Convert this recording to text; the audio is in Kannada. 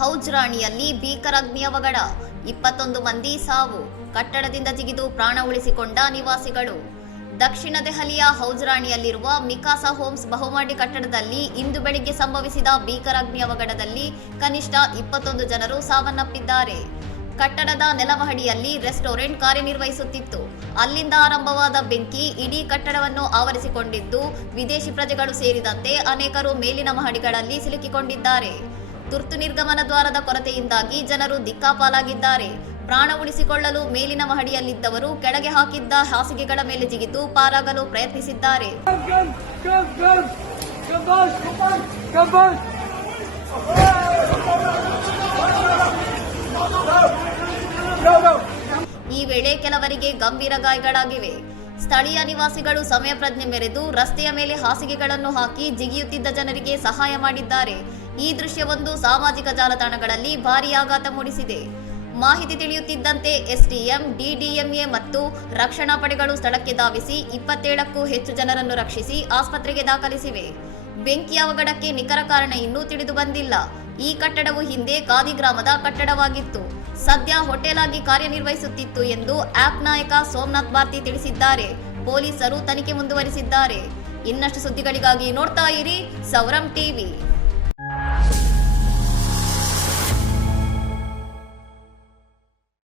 ಹೌಜ್ರಾಣಿಯಲ್ಲಿ ಭೀಕರ ಅಗ್ನಿ ಅವಘಡ, 21 ಮಂದಿ ಸಾವು, ಕಟ್ಟಡದಿಂದ ಜಿಗಿದು ಪ್ರಾಣ ಉಳಿಸಿಕೊಂಡ ನಿವಾಸಿಗಳು. ದಕ್ಷಿಣ ದೆಹಲಿಯ ಹೌಜ್ರಾಣಿಯಲ್ಲಿರುವ ಮಿಕಾಸಾ ಹೋಮ್ಸ್ ಬಹುಮಹಡಿ ಕಟ್ಟಡದಲ್ಲಿ ಇಂದು ಬೆಳಿಗ್ಗೆ ಸಂಭವಿಸಿದ ಭೀಕರ ಅಗ್ನಿ ಅವಘಡದಲ್ಲಿ ಕನಿಷ್ಠ 21 ಜನರು ಸಾವನ್ನಪ್ಪಿದ್ದಾರೆ. ಕಟ್ಟಡದ ನೆಲಮಹಡಿಯಲ್ಲಿ ರೆಸ್ಟೋರೆಂಟ್ ಕಾರ್ಯನಿರ್ವಹಿಸುತ್ತಿತ್ತು. ಅಲ್ಲಿಂದ ಆರಂಭವಾದ ಬೆಂಕಿ ಇಡೀ ಕಟ್ಟಡವನ್ನು ಆವರಿಸಿಕೊಂಡಿದ್ದು, ವಿದೇಶಿ ಪ್ರಜೆಗಳು ಸೇರಿದಂತೆ ಅನೇಕರು ಮೇಲಿನ ಮಹಡಿಗಳಲ್ಲಿ ಸಿಲುಕಿಕೊಂಡಿದ್ದಾರೆ. ತುರ್ತು ನಿರ್ಗಮನ ದ್ವಾರದ ಕೊರತೆಯಿಂದಾಗಿ ಜನರು ದಿಕ್ಕಾಪಾಲಾಗಿದ್ದಾರೆ. ಪ್ರಾಣ ಉಳಿಸಿಕೊಳ್ಳಲು ಮೇಲಿನ ಮಹಡಿಯಲ್ಲಿದ್ದವರು ಕೆಳಗೆ ಹಾಕಿದ್ದ ಹಾಸಿಗೆಗಳ ಮೇಲೆ ಜಿಗಿದು ಪಾರಾಗಲು ಪ್ರಯತ್ನಿಸಿದ್ದಾರೆ. ಈ ವೇಳೆ ಕೆಲವರಿಗೆ ಗಂಭೀರ ಗಾಯಗಳಾಗಿವೆ. ಸ್ಥಳೀಯ ನಿವಾಸಿಗಳು ಸಮಯ ಪ್ರಜ್ಞೆ ಮೆರೆದು ರಸ್ತೆಯ ಮೇಲೆ ಹಾಸಿಗೆಗಳನ್ನು ಹಾಕಿ ಜಿಗಿಯುತ್ತಿದ್ದ ಜನರಿಗೆ ಸಹಾಯ ಮಾಡಿದ್ದಾರೆ. ಈ ದೃಶ್ಯವೊಂದು ಸಾಮಾಜಿಕ ಜಾಲತಾಣಗಳಲ್ಲಿ ಭಾರೀ ಆಘಾತ ಮೂಡಿಸಿದೆ. ಮಾಹಿತಿ ತಿಳಿಯುತ್ತಿದ್ದಂತೆ ಎಸ್ಡಿಎಂ, ಡಿಡಿಎಂಎ ಮತ್ತು ರಕ್ಷಣಾ ಪಡೆಗಳು ಸ್ಥಳಕ್ಕೆ ಧಾವಿಸಿ 27ಕ್ಕೂ ಹೆಚ್ಚು ಜನರನ್ನು ರಕ್ಷಿಸಿ ಆಸ್ಪತ್ರೆಗೆ ದಾಖಲಿಸಿವೆ. ಬೆಂಕಿ ಅವಘಡಕ್ಕೆ ನಿಖರ ಕಾರಣ ಇನ್ನೂ ತಿಳಿದು ಬಂದಿಲ್ಲ. ಈ ಕಟ್ಟಡವು ಹಿಂದೆ ಖಾದಿ ಗ್ರಾಮದ ಕಟ್ಟಡವಾಗಿತ್ತು. ಸದ್ಯ ಹೋಟೆಲ್ ಆಗಿ ಕಾರ್ಯನಿರ್ವಹಿಸುತ್ತಿತ್ತು ಎಂದು ಆಪ್ ನಾಯಕ ಸೋಮನಾಥ್ ಭಾರತಿ ತಿಳಿಸಿದ್ದಾರೆ. ಪೊಲೀಸರು ತನಿಖೆ ಮುಂದುವರಿಸಿದ್ದಾರೆ. ಇನ್ನಷ್ಟು ಸುದ್ದಿಗಳಿಗಾಗಿ ನೋಡ್ತಾ ಇರಿ ಸೌರಂ ಟಿವಿ.